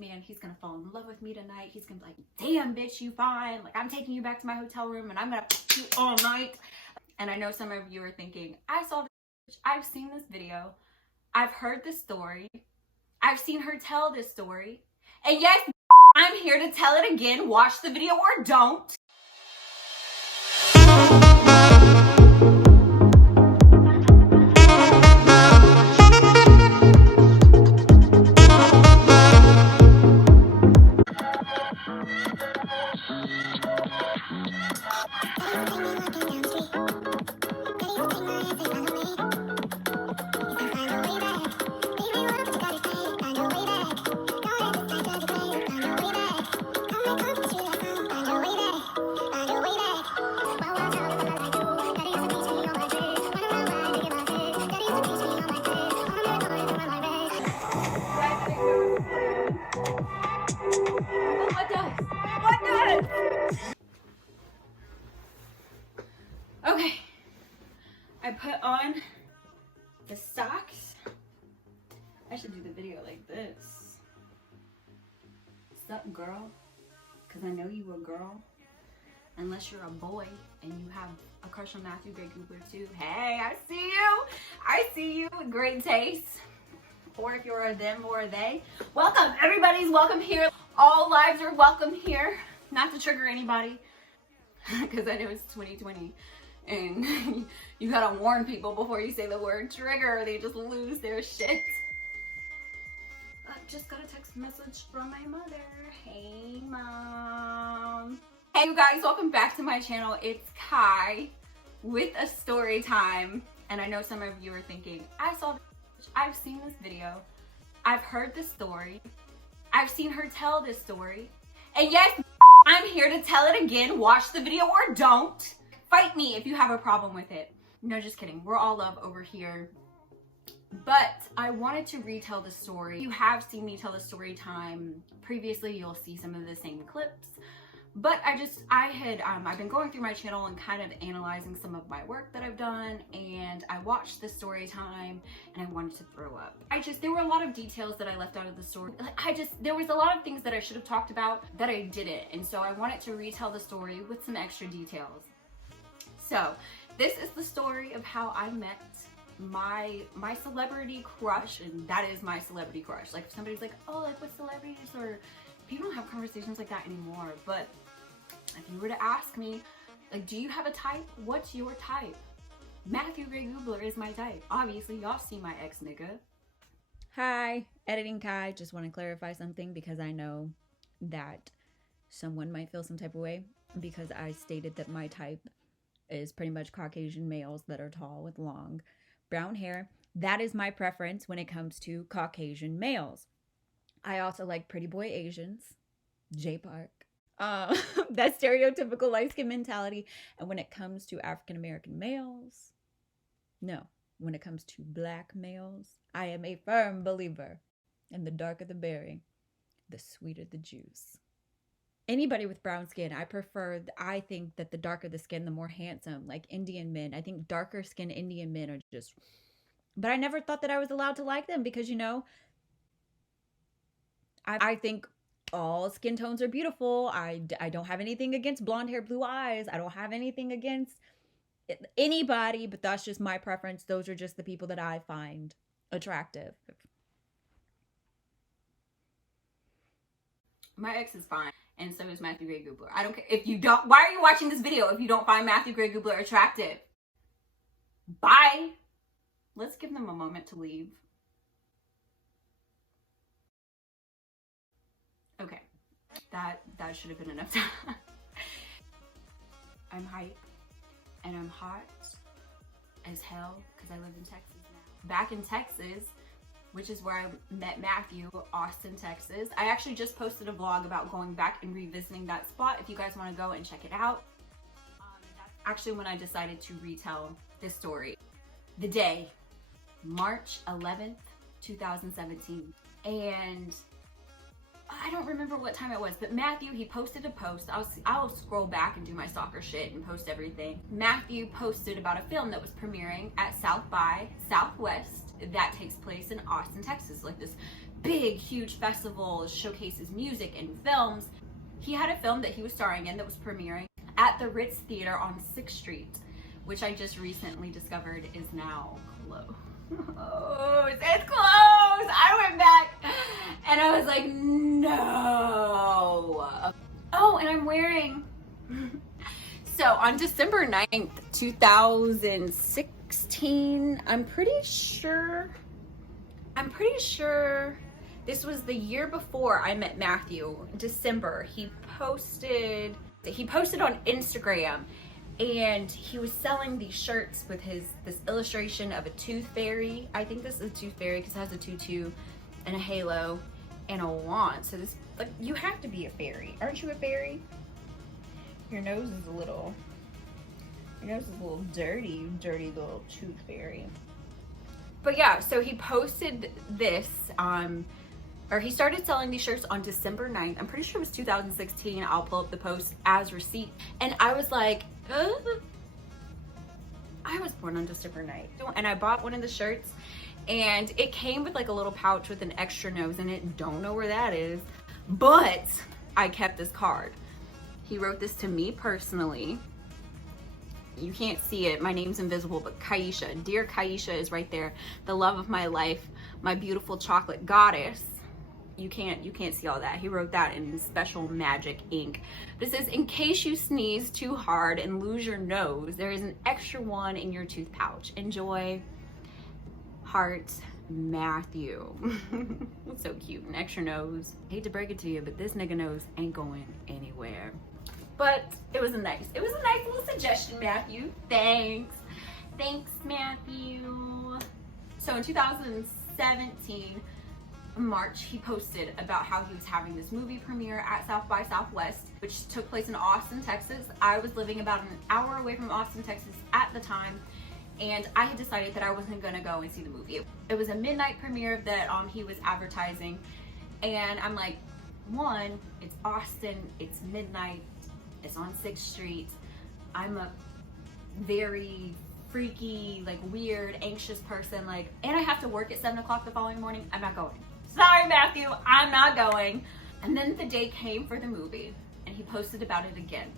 man, he's gonna fall in love with me tonight. He's gonna be like, damn bitch, you fine. Like, I'm taking you back to my hotel room and I'm gonna f you all night. And I know some of you are thinking, I saw this, I've seen this video, I've heard this story, I've seen her tell this story, and yes, I'm here to tell it again. Watch the video or don't. Okay, I put on the socks. I should do the video like this. Sup, girl? Because I know you a girl. Unless you're a boy and you have a crush on Matthew Gray Gubler too. Hey, I see you. I see you with great taste. Or if you're a them or a they. Welcome, everybody's welcome here. All lives are welcome here. Not to trigger anybody. Because I know it's 2020. And you gotta warn people before you say the word trigger or they just lose their shit. I just got a text message from my mother. Hey, Mom. Hey, you guys, welcome back to my channel. It's Kai with a story time. And I know some of you are thinking, I saw this, I've seen this video, I've heard this story, I've seen her tell this story. And yes, I'm here to tell it again. Watch the video or don't. Fight me if you have a problem with it. No, just kidding. We're all love over here. But I wanted to retell the story. You have seen me tell the story time previously. You'll see some of the same clips. But I've been going through my channel and kind of analyzing some of my work that I've done, and I watched the story time and I wanted to throw up. There were a lot of details that I left out of the story. There was a lot of things that I should have talked about that I didn't. And so I wanted to retell the story with some extra details. So this is the story of how I met my celebrity crush, and that is my celebrity crush. Like, if somebody's like, oh, like what celebrities, or people don't have conversations like that anymore. But if you were to ask me, like, do you have a type? What's your type? Matthew Gray Gubler is my type. Obviously, y'all see my ex nigga. Hi, Editing Kai. Just want to clarify something because I know that someone might feel some type of way because I stated that my type is pretty much Caucasian males that are tall with long brown hair. That is my preference when it comes to Caucasian males. I also like pretty boy Asians, J Park, that stereotypical light skin mentality. And when it comes to African American males, no. When it comes to black males, I am a firm believer in the darker the berry, the sweeter the juice. Anybody with brown skin, I think that the darker the skin, the more handsome. Like Indian men, I think darker skinned Indian men are just, but I never thought that I was allowed to like them because, you know, I think all skin tones are beautiful. I don't have anything against blonde hair, blue eyes. I don't have anything against anybody, but that's just my preference. Those are just the people that I find attractive. My ex is fine. And so is Matthew Gray Gubler. I don't care if you don't. Why are you watching this video if you don't find Matthew Gray Gubler attractive? Bye. Let's give them a moment to leave. Okay, that should have been enough time. I'm hype and I'm hot as hell because I live in Texas now. Back in Texas, which is where I met Matthew, Austin, Texas. I actually just posted a vlog about going back and revisiting that spot if you guys want to go and check it out. That's actually when I decided to retell this story. The day, March 11th, 2017. And I don't remember what time it was, but Matthew, he posted a post. I'll scroll back and do my stalker shit and post everything. Matthew posted about a film that was premiering at South by Southwest that takes place in Austin, Texas. Like this big, huge festivals, showcases music and films. He had a film that he was starring in that was premiering at the Ritz Theater on 6th Street, which I just recently discovered is now closed. Oh, it's closed. I went back and I was like, no. Oh, and I'm wearing, so on December 9th, 2016, I'm pretty sure this was the year before I met Matthew. December, he posted on Instagram, and he was selling these shirts with this illustration of a tooth fairy. I think this is a tooth fairy because it has a tutu and a halo and a wand. So this, like, you have to be a fairy. Aren't you a fairy? Your nose is a little dirty, you dirty little tooth fairy. But yeah, so he posted this, or he started selling these shirts on December 9th. I'm pretty sure it was 2016. I'll pull up the post as receipt. And I was like, I was born on December 9th. And I bought one of the shirts, and it came with like a little pouch with an extra nose in it. Don't know where that is, but I kept this card. He wrote this to me personally. You can't see it, my name's invisible, but Kaisha, dear Kaisha is right there. The love of my life, my beautiful chocolate goddess. You can't see all that. He wrote that in special magic ink. But it says, in case you sneeze too hard and lose your nose, there is an extra one in your tooth pouch. Enjoy, heart, Matthew. It's so cute, an extra nose. Hate to break it to you, but this nigga nose ain't going anywhere. But it was a nice little suggestion, Matthew. Thanks, Matthew. So in 2017, March, he posted about how he was having this movie premiere at South by Southwest, which took place in Austin, Texas. I was living about an hour away from Austin, Texas at the time, and I had decided that I wasn't gonna go and see the movie. It was a midnight premiere that he was advertising, and I'm like, one, it's Austin, it's midnight, it's on 6th Street. I'm a very freaky, like weird, anxious person, like, and I have to work at 7 o'clock the following morning. I'm not going. Sorry, Matthew, I'm not going. And then the day came for the movie, and he posted about it again.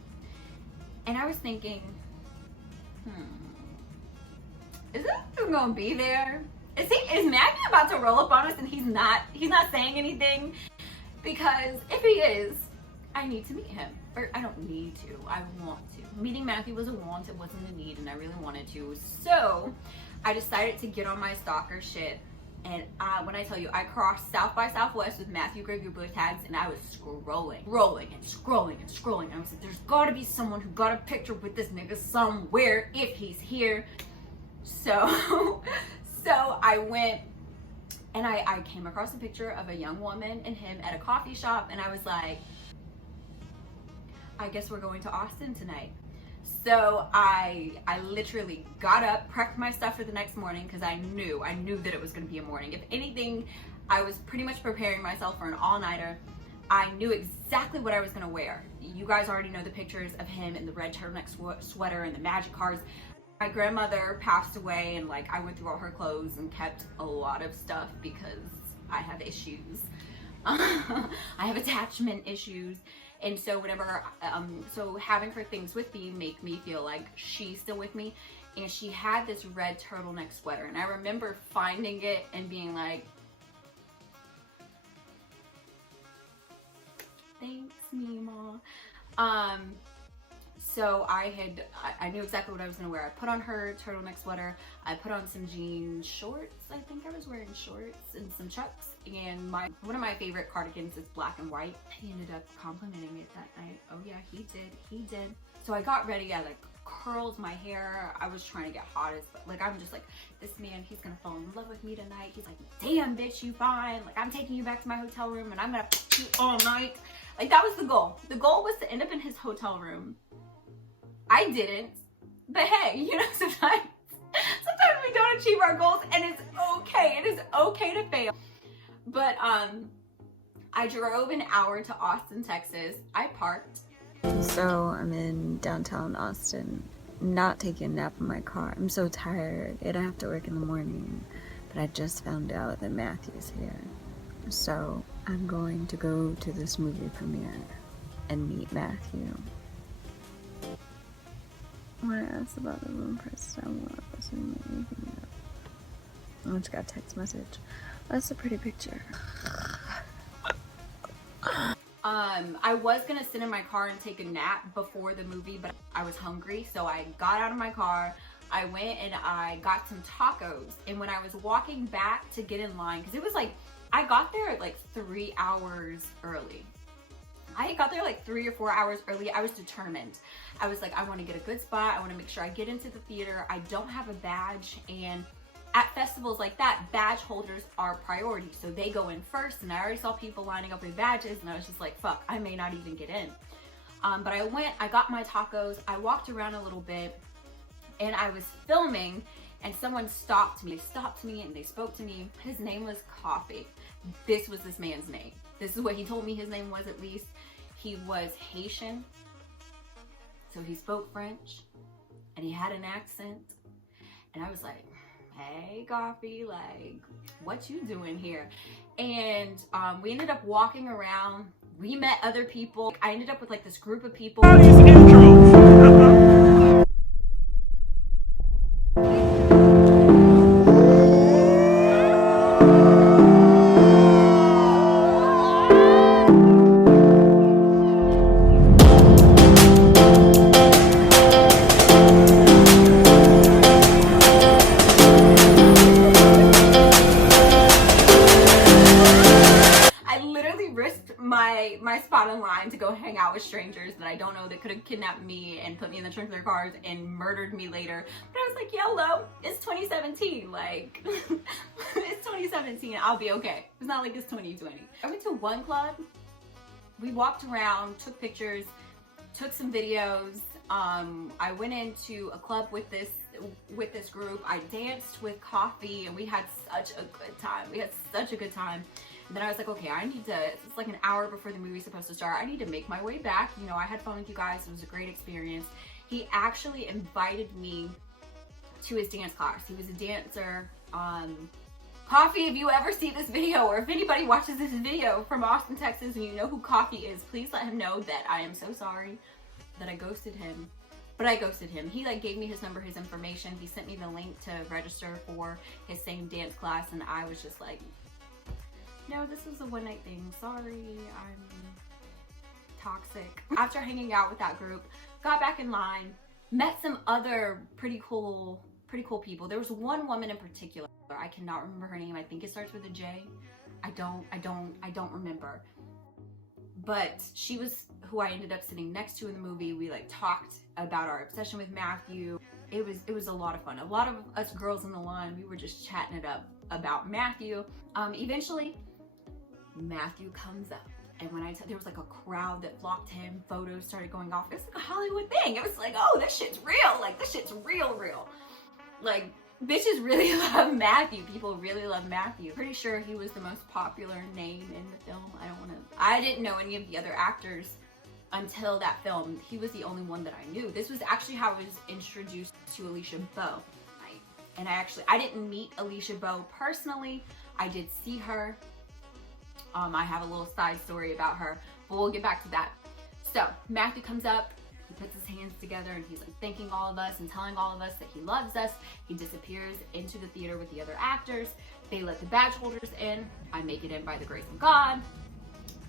And I was thinking, is this dude gonna be there? Is Matthew about to roll up on us and he's not saying anything? Because if he is, I need to meet him. Or I don't need to, I want to. Meeting Matthew was a want, it wasn't a need, and I really wanted to. So I decided to get on my stalker shit. And when I tell you, I crossed South by Southwest with Matthew Gubler tags, and I was scrolling. And I was like, there's gotta be someone who got a picture with this nigga somewhere if he's here. So I went, and I came across a picture of a young woman and him at a coffee shop, and I was like, I guess we're going to Austin tonight. So I literally got up, prepped my stuff for the next morning, because I knew that it was going to be a morning. If anything, I was pretty much preparing myself for an all-nighter. I knew exactly what I was going to wear. You guys already know the pictures of him in the red turtleneck sweater and the magic cards. My grandmother passed away, and like I went through all her clothes and kept a lot of stuff because I have issues. I have attachment issues. And so whenever, so having her things with me make me feel like she's still with me. And she had this red turtleneck sweater. And I remember finding it and being like, thanks, Mima. So I knew exactly what I was gonna wear. I put on her turtleneck sweater. I put on some jean shorts. I think I was wearing shorts and some chucks. And one of my favorite cardigans is black and white. He ended up complimenting it that night. Oh yeah, he did. So I got ready. I like curled my hair. I was trying to get hot as, like, I'm just like, this man, he's gonna fall in love with me tonight. He's like, damn bitch, you fine. Like, I'm taking you back to my hotel room and I'm gonna fuck you all night. Like, that was the goal. The goal was to end up in his hotel room. I didn't, but hey, you know, sometimes we don't achieve our goals, and it's okay. It is okay to fail. But I drove an hour to Austin, Texas. I parked. So I'm in downtown Austin, not taking a nap in my car. I'm so tired, and I have to work in the morning. But I just found out that Matthew's here. So I'm going to go to this movie premiere and meet Matthew. When I asked about the room price, I won't assume anything. I just got a text message. That's a pretty picture. I was gonna sit in my car and take a nap before the movie, but I was hungry, so I got out of my car. I went and I got some tacos, and when I was walking back to get in line, because it was like, I got there at like 3 hours early. I got there like 3 or 4 hours early. I was determined. I was like, I want to get a good spot. I want to make sure I get into the theater. I don't have a badge, and at festivals like that, badge holders are priority, so they go in first, and I already saw people lining up with badges, and I was just like, fuck, I may not even get in. But I went, I got my tacos, I walked around a little bit, and I was filming, and someone stopped me. They stopped me and they spoke to me. His name was Coffee. This was this man's name. This is what he told me his name was, at least. He was Haitian, so he spoke French, and he had an accent, and I was like, hey, Coffee, like, what you doing here? And we ended up walking around. We met other people. I ended up with like this group of people. My spot in line to go hang out with strangers that I don't know that could have kidnapped me and put me in the trunk of their cars and murdered me later. But I was like, YOLO, it's 2017. Like, it's 2017. I'll be okay. It's not like it's 2020. I went to one club. We walked around, took pictures, took some videos. I went into a club with this group. I danced with Coffee, and we had such a good time. We had such a good time. And then I was like, okay, I need to, it's like an hour before the movie's supposed to start. I need to make my way back. You know, I had fun with you guys. It was a great experience. He actually invited me to his dance class. He was a dancer. Coffee, if you ever see this video, or if anybody watches this video from Austin, Texas, and you know who Coffee is, please let him know that I am so sorry that I ghosted him. But I ghosted him. He like gave me his number, his information. He sent me the link to register for his same dance class, and I was just like, no, this was a one night thing. Sorry, I'm toxic. After hanging out with that group, got back in line, met some other pretty cool people. There was one woman in particular. I cannot remember her name. I think it starts with a J. I don't remember. But she was who I ended up sitting next to in the movie. We like talked about our obsession with Matthew. It was a lot of fun. A lot of us girls in the line, we were just chatting it up about Matthew. Eventually, Matthew comes up, and when there was like a crowd that flocked to him, photos started going off. It was like a Hollywood thing. It was like, oh, this shit's real. Like, this shit's real. Like, bitches really love Matthew. People really love Matthew. Pretty sure he was the most popular name in the film. I didn't know any of the other actors until that film. He was the only one that I knew. This was actually how I was introduced to Alicia Bowe. And I didn't meet Alicia Bowe personally. I did see her. I have a little side story about her, but we'll get back to that. So Matthew comes up, he puts his hands together, and he's like thanking all of us and telling all of us that he loves us. He disappears into the theater with the other actors. They let the badge holders in. I make it in by the grace of God.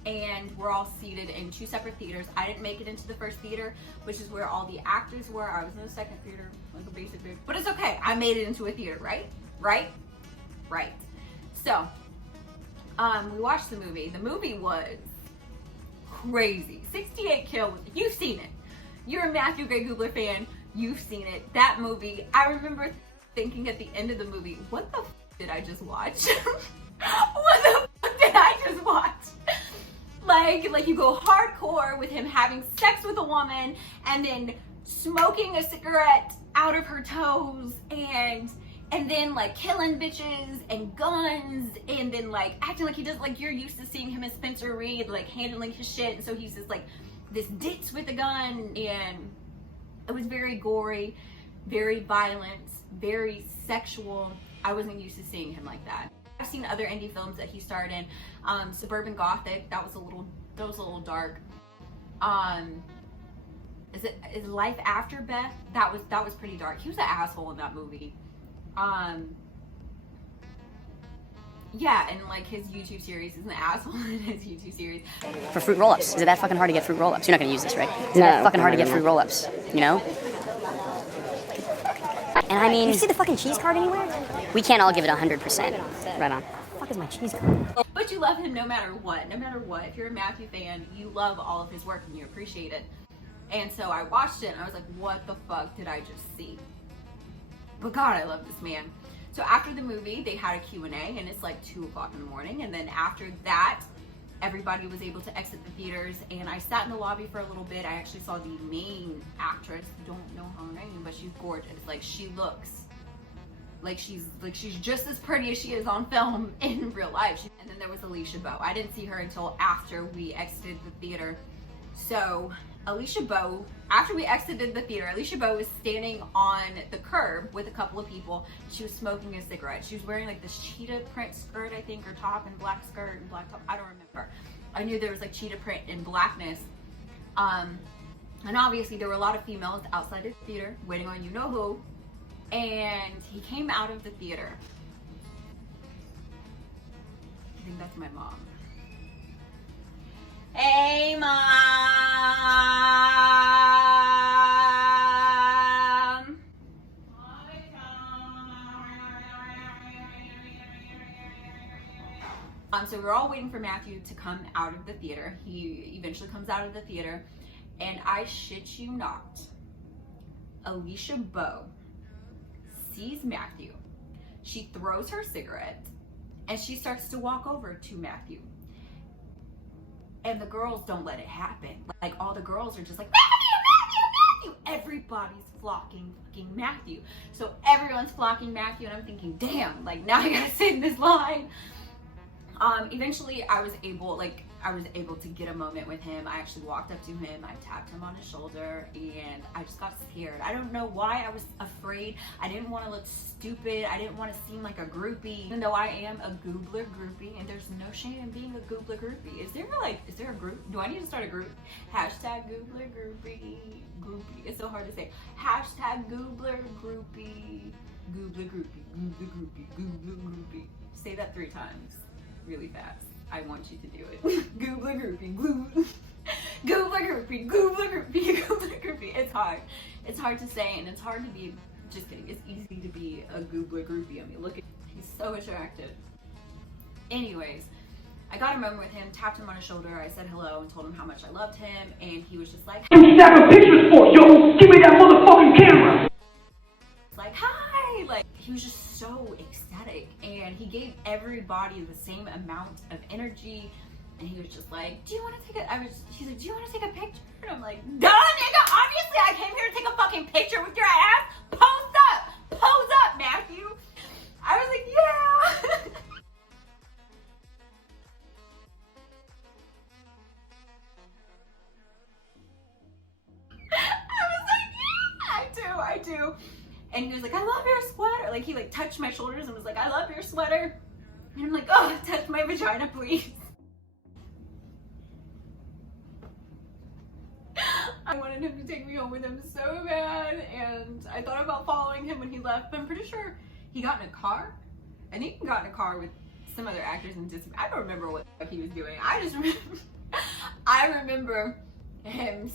And we're all seated in two separate theaters. I didn't make it into the first theater, which is where all the actors were. I was in the second theater, like a basic theater. But it's okay. I made it into a theater, right? Right? So, we watched the movie. The movie was crazy. 68 kills. You've seen it. You're a Matthew Gray Gubler fan. You've seen it. That movie, I remember thinking at the end of the movie, what the f did I just watch? What the f did I just watch? Like you go hardcore with him having sex with a woman and then smoking a cigarette out of her toes and then like killing bitches and guns and then like acting like he does, like you're used to seeing him as Spencer Reid, like handling his shit, and so he's just like this ditz with a gun, and it was very gory, very violent, very sexual. I wasn't used to seeing him like that. I've seen other indie films that he starred in. Suburban Gothic, that was a little dark. Is Life After Beth? That was pretty dark. He was an asshole in that movie. Yeah, and like his YouTube series is an asshole in his YouTube series. For fruit roll-ups. Is it that fucking hard to get fruit roll-ups? You're not gonna use this, right? Is it that fucking hard to get fruit roll-ups? You know? And I mean, you see the fucking cheese card anywhere? We can't all give it 100%. Right on. What the fuck is my cheese card? But you love him no matter what. No matter what. If you're a Matthew fan, you love all of his work and you appreciate it. And so I watched it and I was like, what the fuck did I just see? But God, I love this man. So after the movie, they had a Q&A and it's like 2 o'clock in the morning. And then after that, everybody was able to exit the theaters. And I sat in the lobby for a little bit. I actually saw the main actress. Don't know her name, but she's gorgeous. Like she looks like she's just as pretty as she is on film in real life. And then there was Alicia Bowe. I didn't see her until after we exited the theater. So Alicia Bowe, after we exited the theater, Alicia Bowe was standing on the curb with a couple of people. She was smoking a cigarette. She was wearing like this cheetah print skirt, I think, or top, and black skirt and black top. I don't remember. I knew there was like cheetah print and blackness. And obviously there were a lot of females outside the theater waiting on you know who. And he came out of the theater. I think that's my mom. Hey, Mom! So we're all waiting for Matthew to come out of the theater. He eventually comes out of the theater, and I shit you not, Alicia Bowe sees Matthew. She throws her cigarette, and she starts to walk over to Matthew. And the girls don't let it happen. Like all the girls are just like, Matthew, Matthew, Matthew. Everybody's flocking fucking Matthew. So everyone's flocking Matthew and I'm thinking, damn, like now I gotta say this line. Eventually I was able to get a moment with him. I actually walked up to him, I tapped him on his shoulder, and I just got scared. I don't know why I was afraid. I didn't want to look stupid. I didn't want to seem like a groupie, even though I am a Gubler groupie, and there's no shame in being a Gubler groupie. Is there a group? Do I need to start a group? Hashtag Gubler groupie. It's so hard to say. Hashtag Gubler groupie. Gubler groupie. Gubler groupie. Gubler groupie. Say that 3 times really fast. I want you to do it. Gubler groupie, Gubler groupie, Gubler groupie, Gubler groupie. It's hard. It's hard to say, and it's hard to be. Just kidding. It's easy to be a Gubler groupie. I mean, look at, he's so attractive. Anyways, I got a moment with him, tapped him on his shoulder. I said hello and told him how much I loved him, and he was just like, "You snap a pictures for, yo! Give me that motherfucking camera!" Like, hi! Like, he was just so ecstatic, and he gave everybody the same amount of energy, and he was just like, do you want to take a, he's like, do you want to take a picture? And I'm like, duh, nigga, obviously I came here to take a fucking picture with your ass. Pose up, Matthew. I was like, yeah. I do. And he was like, I love your sweater. Like, he like touched my shoulders and was like, I love your sweater. And I'm like, oh, touch my vagina, please. I wanted him to take me home with him so bad, and I thought about following him when he left, but I'm pretty sure he got in a car. I think he got in a car with some other actors and just, I don't remember what he was doing. I remember him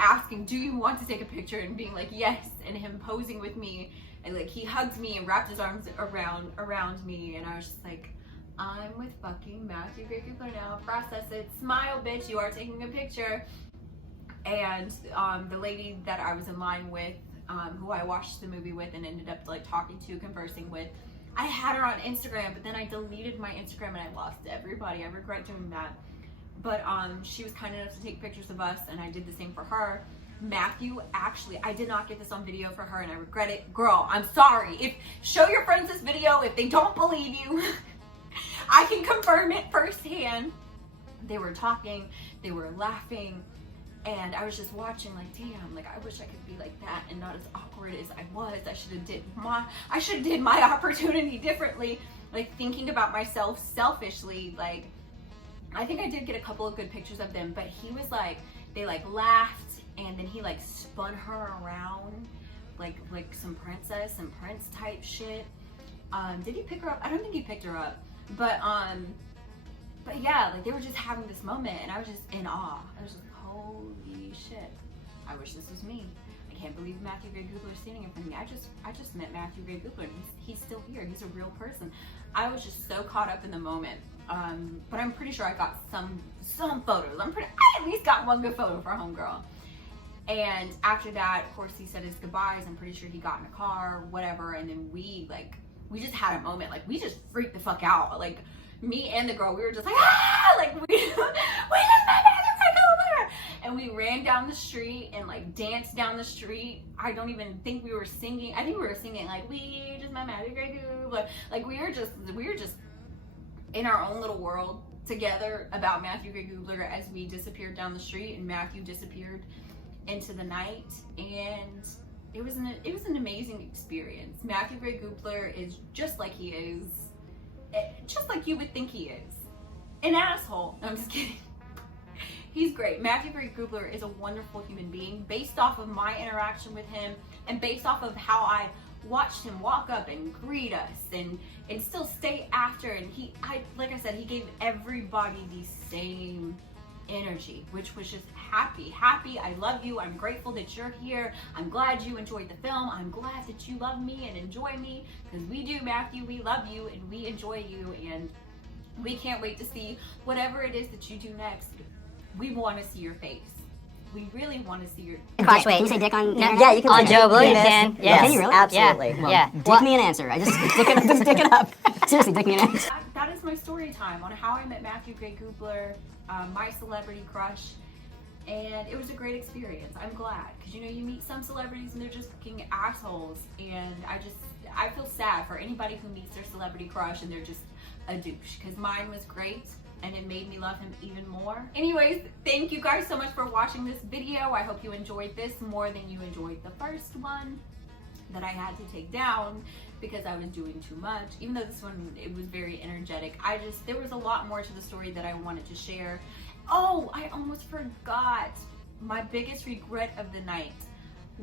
asking, do you want to take a picture, and being like, yes, and him posing with me, and like he hugged me and wrapped his arms around me, and I was just like, I'm with fucking Matthew Gubler now, process it, smile bitch, you are taking a picture. And the lady that I was in line with, who I watched the movie with and ended up like talking to, conversing with, I had her on Instagram, but then I deleted my Instagram and I lost everybody. I regret doing that. But she was kind enough to take pictures of us, and I did the same for her. Matthew, actually, I did not get this on video for her, and I regret it. Girl, I'm sorry. Show your friends this video if they don't believe you. I can confirm it firsthand. They were talking, they were laughing, and I was just watching like, damn, like I wish I could be like that and not as awkward as I was. I should have did my opportunity differently. like thinking about myself selfishly, like I think I did get a couple of good pictures of them, but he was like, they like laughed and then he like spun her around like some princess and prince type shit. Did he pick her up? I don't think he picked her up, but yeah, like they were just having this moment and I was just in awe. I was just like, holy shit, I wish this was me. I can't believe Matthew Gray Gubler is standing in front of me. I just met Matthew Gray Gubler and he's still here. He's a real person. I was just so caught up in the moment. But I'm pretty sure I got some photos. I at least got one good photo for homegirl. And after that, of course, he said his goodbyes. I'm pretty sure he got in a car, whatever. And then we just had a moment. Like, we just freaked the fuck out. Like, me and the girl, we were just like, ah! Like, we just met Matthew Gray Gubler! And we ran down the street and, like, danced down the street. I don't even think we were singing. I think we were singing, like, we just met Matthew Gray Gubler. Like, we were just in our own little world together about Matthew Gray Gubler as we disappeared down the street and Matthew disappeared into the night, and it was an amazing experience. Matthew Gray Gubler is just like he is, just like you would think he is, an asshole. No, I'm just kidding. He's great. Matthew Gray Gubler is a wonderful human being based off of my interaction with him and based off of how I watched him walk up and greet us and still stay after, and like I said, he gave everybody the same energy, which was just happy, I love you, I'm grateful that you're here, I'm glad you enjoyed the film, I'm glad that you love me and enjoy me, because we do, Matthew, we love you and we enjoy you, and we can't wait to see whatever it is that you do next. We want to see your face. We really want to see your... Gosh, wait, can you say dick on... Yeah, you can on say Joe dick. Blue, You man. can. Yes, Can you really? absolutely. Well, Yeah. Dick me an answer. I just dick it up. Seriously, dick me an answer. That is my story time on how I met Matthew Gray Gubler, my celebrity crush, and it was a great experience. I'm glad, because you know, you meet some celebrities and they're just fucking assholes, and I feel sad for anybody who meets their celebrity crush and they're just a douche, because mine was great and it made me love him even more. Anyways, thank you guys so much for watching this video. I hope you enjoyed this more than you enjoyed the first one that I had to take down because I was doing too much. Even though this one, it was very energetic. There was a lot more to the story that I wanted to share. Oh, I almost forgot. My biggest regret of the night.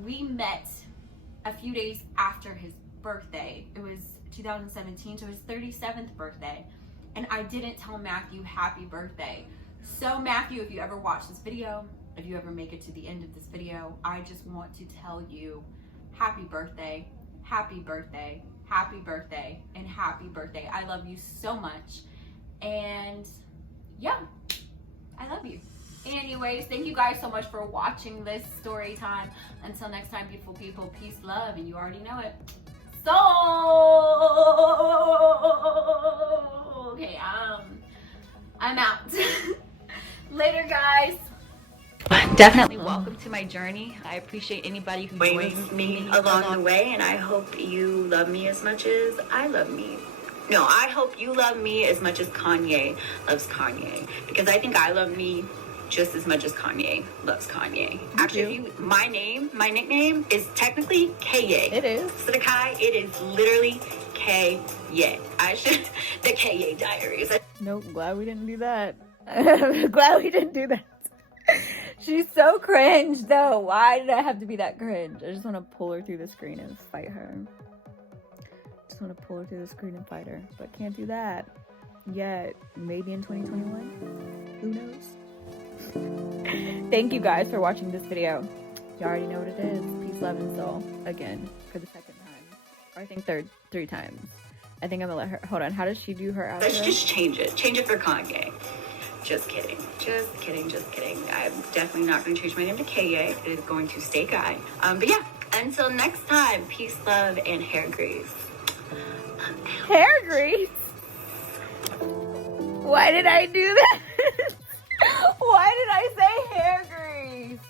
We met a few days after his birthday. It was 2017, so his 37th birthday. And I didn't tell Matthew happy birthday. So Matthew, if you ever watch this video, if you ever make it to the end of this video, I just want to tell you happy birthday, happy birthday, happy birthday, and happy birthday. I love you so much. And yeah, I love you. Anyways, thank you guys so much for watching this story time. Until next time, beautiful people, peace, love, and you already know it. So, okay, I'm out. Later, guys. Definitely welcome to my journey. I appreciate anybody who joins me along the way, and I hope you love me as much as I love me. No, I hope you love me as much as Kanye loves Kanye, because I think I love me just as much as Kanye loves Kanye. Actually, my nickname is technically K-Ye. It is. So the Kai, it is literally K-Ye. The K-Ye Diaries. Nope, glad we didn't do that. Glad we didn't do that. She's so cringe, though. Why did I have to be that cringe? I just want to pull her through the screen and fight her. Just want to pull her through the screen and fight her. But can't do that yet. Maybe in 2021. Who knows? Thank you guys for watching this video. You already know what it is. Peace, love, and soul. Again, for the second time. Or I think three times. I think I'm gonna let her, hold on, how does she do her outro? Let's just change it. Change it for Kanye. Just kidding. Just kidding. Just kidding. I'm definitely not going to change my name to K-Ye. It is going to stay Guy. But yeah, until next time, peace, love, and hair grease. Hair grease? Why did I do that? Why did I say hair grease?